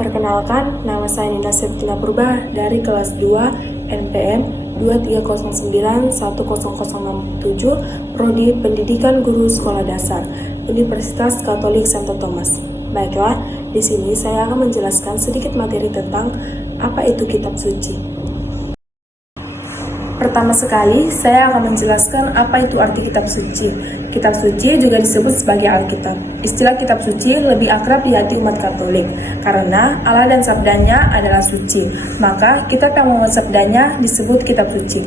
Perkenalkan, nama saya Nina Septina Purba dari kelas 2 NPM 23091067 Prodi Pendidikan Guru Sekolah Dasar Universitas Katolik Santo Thomas. Baiklah, di sini saya akan menjelaskan sedikit materi tentang apa itu kitab suci. Pertama sekali, saya akan menjelaskan apa itu arti kitab suci. Kitab suci juga disebut sebagai Alkitab. Istilah kitab suci lebih akrab di hati umat Katolik, karena Allah dan sabdanya adalah suci. Maka kitab yang memuat sabdanya disebut kitab suci.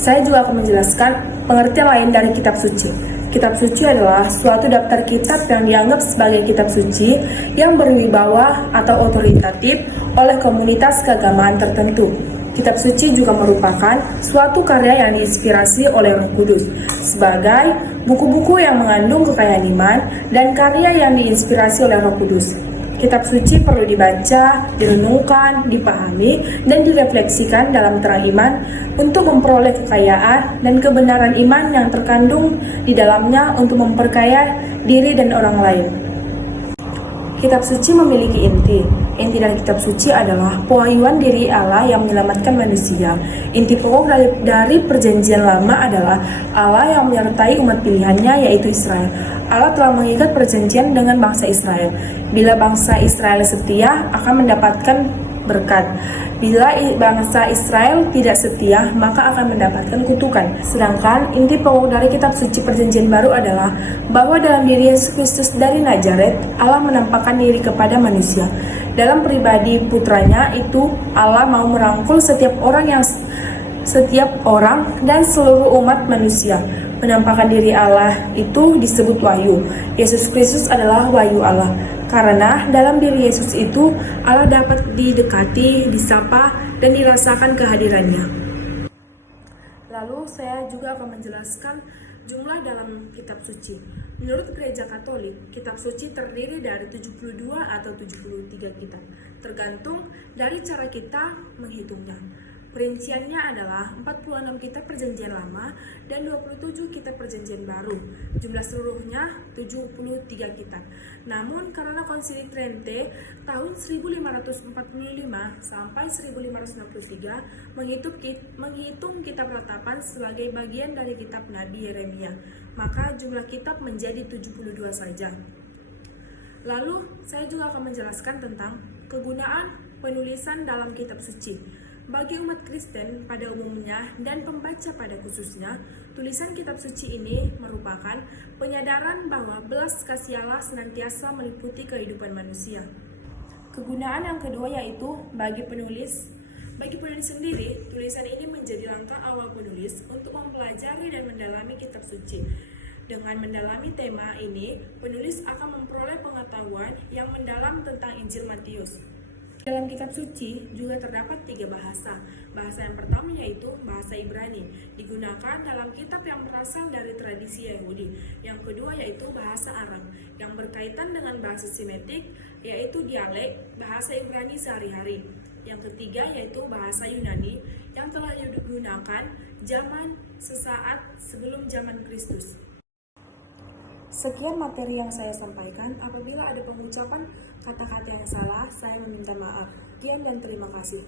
Saya juga akan menjelaskan pengertian lain dari kitab suci. Kitab suci adalah suatu daftar kitab yang dianggap sebagai kitab suci yang berwibawa atau otoritatif oleh komunitas keagamaan tertentu. Kitab suci juga merupakan suatu karya yang diinspirasi oleh Roh Kudus sebagai buku-buku yang mengandung kekayaan iman dan karya yang diinspirasi oleh Roh Kudus. Kitab suci perlu dibaca, direnungkan, dipahami, dan direfleksikan dalam terang iman untuk memperoleh kekayaan dan kebenaran iman yang terkandung di dalamnya untuk memperkaya diri dan orang lain. Kitab suci memiliki inti. Inti dari kitab suci adalah pewahyuan diri Allah yang menyelamatkan manusia. Inti pokok dari perjanjian lama adalah Allah yang menyertai umat pilihannya, yaitu Israel. Allah telah mengikat perjanjian dengan bangsa Israel. Bila bangsa Israel setia, akan mendapatkan berkat. Bila bangsa Israel tidak setia, maka akan mendapatkan kutukan. Sedangkan inti pokok dari kitab suci perjanjian baru adalah bahwa dalam diri Yesus Kristus dari Nazaret, Allah menampakkan diri kepada manusia. Dalam pribadi putranya itu, Allah mau merangkul setiap orang dan seluruh umat manusia. Penampakan diri Allah itu disebut wahyu. Yesus Kristus adalah wahyu Allah. Karena dalam diri Yesus itu, Allah dapat didekati, disapa, dan dirasakan kehadirannya. Lalu saya juga akan menjelaskan jumlah dalam kitab suci. Menurut Gereja Katolik, kitab suci terdiri dari 72 atau 73 kitab, tergantung dari cara kita menghitungnya. Perinciannya adalah 46 kitab perjanjian lama dan 27 kitab perjanjian baru. Jumlah seluruhnya 73 kitab. Namun karena Konsili Trente tahun 1545 sampai 1563 menghitung kitab ratapan sebagai bagian dari kitab Nabi Yeremia, maka jumlah kitab menjadi 72 saja. Lalu saya juga akan menjelaskan tentang kegunaan penulisan dalam kitab suci. Bagi umat Kristen pada umumnya dan pembaca pada khususnya, tulisan kitab suci ini merupakan penyadaran bahwa belas kasih Allah senantiasa meliputi kehidupan manusia. Kegunaan yang kedua yaitu bagi penulis sendiri, tulisan ini menjadi langkah awal penulis untuk mempelajari dan mendalami kitab suci. Dengan mendalami tema ini, penulis akan memperoleh pengetahuan yang mendalam tentang Injil Matius. Dalam kitab suci juga terdapat 3 bahasa. Bahasa yang pertama yaitu bahasa Ibrani, digunakan dalam kitab yang berasal dari tradisi Yahudi. Yang kedua yaitu bahasa Arab, yang berkaitan dengan bahasa Semitik, yaitu dialek bahasa Ibrani sehari-hari. Yang ketiga yaitu bahasa Yunani, yang telah digunakan zaman sesaat sebelum zaman Kristus. Sekian materi yang saya sampaikan. Apabila ada pengucapan kata-kata yang salah, saya meminta maaf. Sekian dan terima kasih.